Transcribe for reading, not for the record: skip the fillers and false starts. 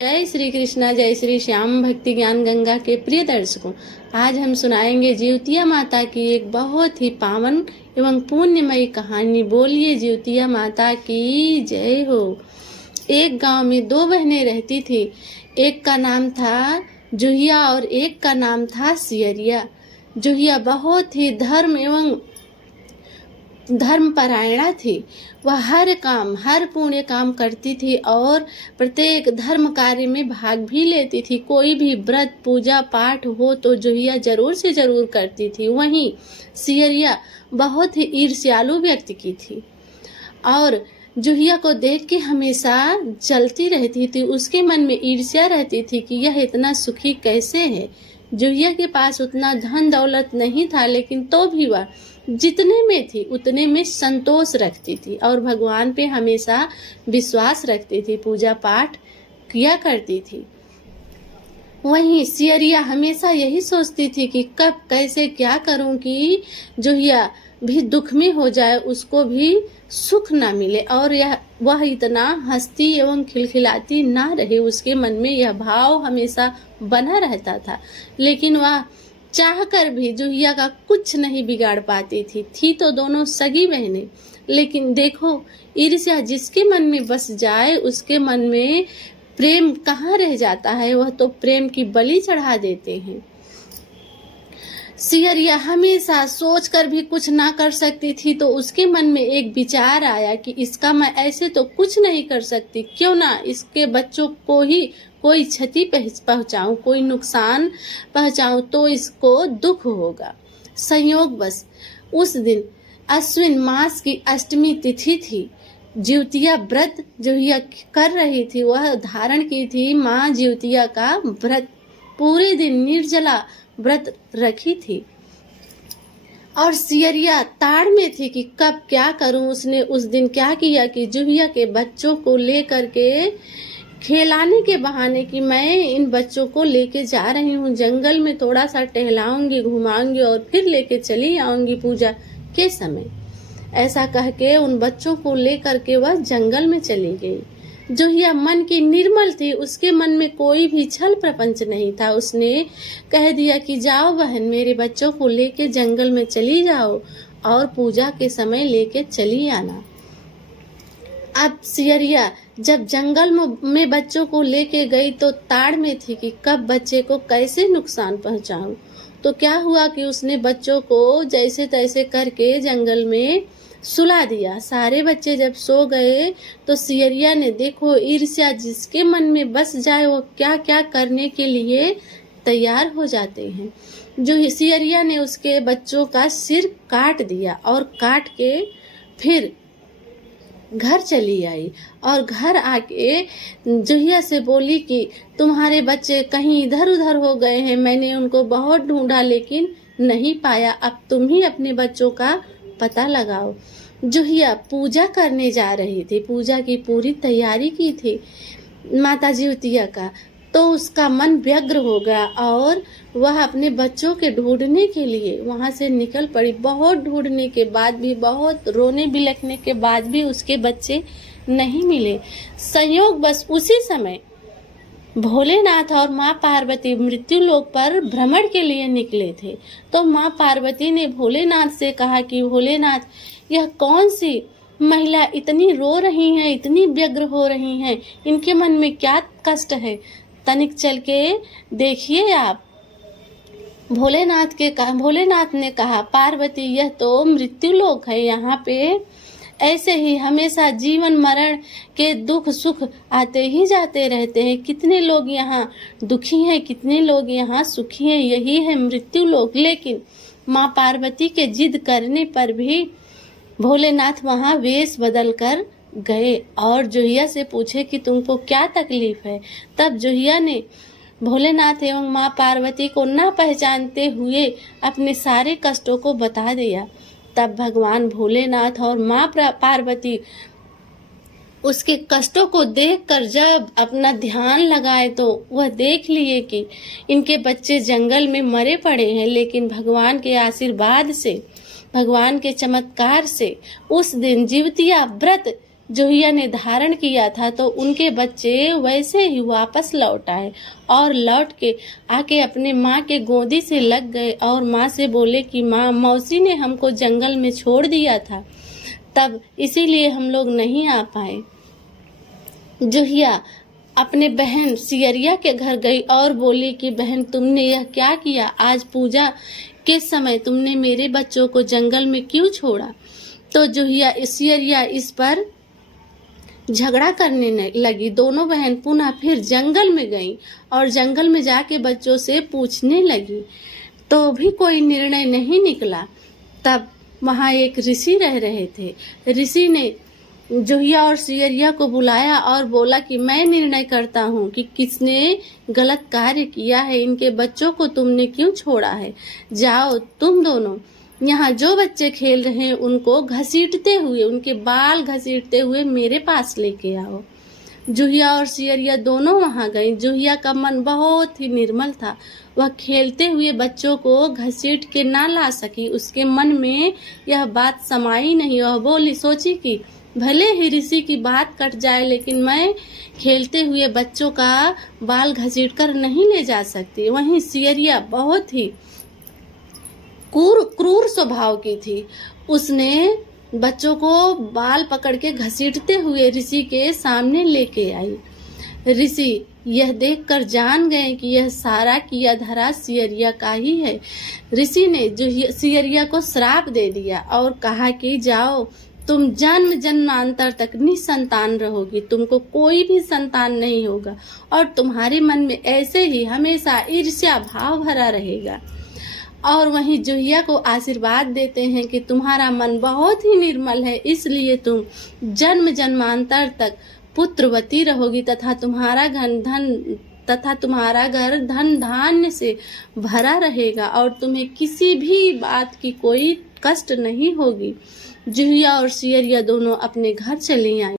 जय श्री कृष्णा, जय श्री श्याम भक्ति ज्ञान गंगा के प्रिय दर्शकों, आज हम सुनाएंगे जिउतिया माता की एक बहुत ही पावन एवं पुण्यमयी कहानी। बोलिए जिउतिया माता की जय हो। एक गांव में दो बहनें रहती थी। एक का नाम था जूहिया और एक का नाम था सियरिया। जूहिया बहुत ही धर्मपरायणा थी। वह हर पुण्य काम करती थी और प्रत्येक धर्म कार्य में भाग भी लेती थी। कोई भी व्रत पूजा पाठ हो तो जूहिया जरूर से जरूर करती थी। वहीं सियरिया बहुत ही ईर्ष्यालु व्यक्ति की थी और जूहिया को देख के हमेशा जलती रहती थी। उसके मन में ईर्ष्या रहती थी कि यह इतना सुखी कैसे है। जूहिया के पास उतना धन दौलत नहीं था, लेकिन तो भी वह जितने में थी उतने में संतोष रखती थी और भगवान पे हमेशा विश्वास रखती थी, पूजा पाठ किया करती थी। वहीं सियरिया हमेशा यही सोचती थी कि कब कैसे क्या करूं कि जूहिया भी दुख में हो जाए, उसको भी सुख ना मिले और वह इतना हंसती एवं खिलखिलाती ना रहे। उसके मन में यह भाव हमेशा बना रहता था, लेकिन वह चाहकर भी जूहिया का कुछ नहीं बिगाड़ पाती थी तो दोनों सगी बहनें। लेकिन देखो, ईर्ष्या जिसके मन में बस जाए उसके मन में प्रेम कहाँ रह जाता है, वह तो प्रेम की बलि चढ़ा देते हैं। सियरिया हमेशा सोचकर भी कुछ ना कर सकती थी तो उसके मन में एक विचार आया कि इसका मैं ऐसे तो कुछ नहीं कर सकती, क्यों ना इसके बच्चों को ही कोई क्षति पहुंचाऊं, कोई नुकसान पहुंचाऊं तो इसको दुख होगा। संयोग बस उस दिन अश्विन मास की अष्टमी तिथि थी। जिउतिया व्रत जूहिया कर रही थी। वह धारण की थी माँ जिउतिया का व्रत। पूरे दिन निर्जला व्रत रखी थी और सियरिया ताड़ में थी कि कब क्या करूं। उसने उस दिन क्या किया कि जूहिया के बच्चों को लेकर के खेलाने के बहाने कि मैं इन बच्चों को लेके जा रही हूँ जंगल में, थोड़ा सा टहलाऊंगी, घुमाऊंगी और फिर लेके चली आऊंगी पूजा के समय। ऐसा कह के उन बच्चों को लेकर के वह जंगल में चली गई। जूहिया मन की निर्मल थी, उसके मन में कोई भी छल प्रपंच नहीं था। उसने कह दिया कि जाओ बहन, मेरे बच्चों को लेके जंगल में चली जाओ और पूजा के समय लेके चली आना। अब सियरिया जब जंगल में बच्चों को लेके गई तो ताड़ में थी कि कब बच्चे को कैसे नुकसान पहुंचाऊं। तो क्या हुआ कि उसने बच्चों को जैसे तैसे करके जंगल में सुला दिया। सारे बच्चे जब सो गए तो सियरिया ने, देखो ईर्ष्या जिसके मन में बस जाए वो क्या क्या करने के लिए तैयार हो जाते हैं। जो सियरिया ने उसके बच्चों का सिर काट दिया और काट के फिर घर चली आई और घर आके जूहिया से बोली कि तुम्हारे बच्चे कहीं इधर उधर हो गए हैं, मैंने उनको बहुत ढूंढा लेकिन नहीं पाया, अब तुम ही अपने बच्चों का पता लगाओ। जूहिया पूजा करने जा रही थी, पूजा की पूरी तैयारी की थी माता जिउतिया का, तो उसका मन व्यग्र हो गया और वह अपने बच्चों के ढूंढने के लिए वहां से निकल पड़ी। बहुत ढूंढने के बाद भी, बहुत रोने बिलखने के बाद भी उसके बच्चे नहीं मिले। संयोग बस उसी समय भोलेनाथ और माँ पार्वती मृत्यु लोक पर भ्रमण के लिए निकले थे। तो माँ पार्वती ने भोलेनाथ से कहा कि भोलेनाथ, यह कौन सी महिला इतनी रो रही हैं, इतनी व्यग्र हो रही हैं, इनके मन में क्या कष्ट है, तनिक चल के देखिए आप। भोलेनाथ ने कहा, पार्वती यह तो मृत्यु लोक है, यहाँ पे ऐसे ही हमेशा जीवन मरण के दुख सुख आते ही जाते रहते हैं। कितने लोग यहाँ दुखी हैं, कितने लोग यहाँ सुखी हैं, यही है मृत्यु लोक। लेकिन माँ पार्वती के जिद करने पर भी भोलेनाथ वहाँ वेश बदल कर गए और जूहिया से पूछे कि तुमको क्या तकलीफ है। तब जूहिया ने भोलेनाथ एवं माँ पार्वती को ना पहचानते हुए अपने सारे कष्टों को बता दिया। तब भगवान भोलेनाथ और माँ पार्वती उसके कष्टों को देखकर जब अपना ध्यान लगाए तो वह देख लिए कि इनके बच्चे जंगल में मरे पड़े हैं, लेकिन भगवान के आशीर्वाद से, भगवान के चमत्कार से उस दिन जिउतिया व्रत जोहिया ने धारण किया था तो उनके बच्चे वैसे ही वापस लौट आए और लौट के आके अपने माँ के गोदी से लग गए और माँ से बोले कि माँ, मौसी ने हमको जंगल में छोड़ दिया था, तब इसीलिए हम लोग नहीं आ पाए। जोहिया अपने बहन सियरिया के घर गई और बोली कि बहन, तुमने यह क्या किया? आज पूजा के समय तुमने मेरे बच्चों को जंगल में क्यों छोड़ा? तो जोहिया सियरिया इस पर झगड़ा करने लगी। दोनों बहन पुनः फिर जंगल में गईं और जंगल में जाके बच्चों से पूछने लगी, तो भी कोई निर्णय नहीं निकला। तब वहाँ एक ऋषि रह रहे थे। ऋषि ने जोहिया और सियरिया को बुलाया और बोला कि मैं निर्णय करता हूँ कि किसने गलत कार्य किया है, इनके बच्चों को तुमने क्यों छोड़ा है। जाओ तुम दोनों यहाँ जो बच्चे खेल रहे हैं उनको घसीटते हुए, उनके बाल घसीटते हुए मेरे पास लेके आओ। जोहिया और सियरिया दोनों वहाँ गई। जोहिया का मन बहुत ही निर्मल था, वह खेलते हुए बच्चों को घसीट के ना ला सकी। उसके मन में यह बात समाई नहीं। वह बोली, सोची कि भले ही ऋषि की बात कट जाए, लेकिन मैं खेलते हुए बच्चों का बाल घसीट कर नहीं ले जा सकती। वहीं सियरिया बहुत ही क्रूर स्वभाव की थी। उसने बच्चों को बाल पकड़ के घसीटते हुए ऋषि के सामने लेके आई। ऋषि यह देखकर जान गए कि यह सारा किया धरा सियरिया का ही है। ऋषि ने जो सियरिया को श्राप दे दिया और कहा कि जाओ, तुम जन्म जन्मांतर तक निसंतान रहोगी, तुमको कोई भी संतान नहीं होगा और तुम्हारे मन में ऐसे ही हमेशा ईर्ष्या भाव भरा रहेगा। और वहीं जोहिया को आशीर्वाद देते हैं कि तुम्हारा मन बहुत ही निर्मल है, इसलिए तुम जन्म जन्मांतर तक पुत्रवती रहोगी तथा तुम्हारा घर धन धान्य से भरा रहेगा और तुम्हें किसी भी बात की कोई कष्ट नहीं होगी। जोहिया और सियरिया दोनों अपने घर चली आई।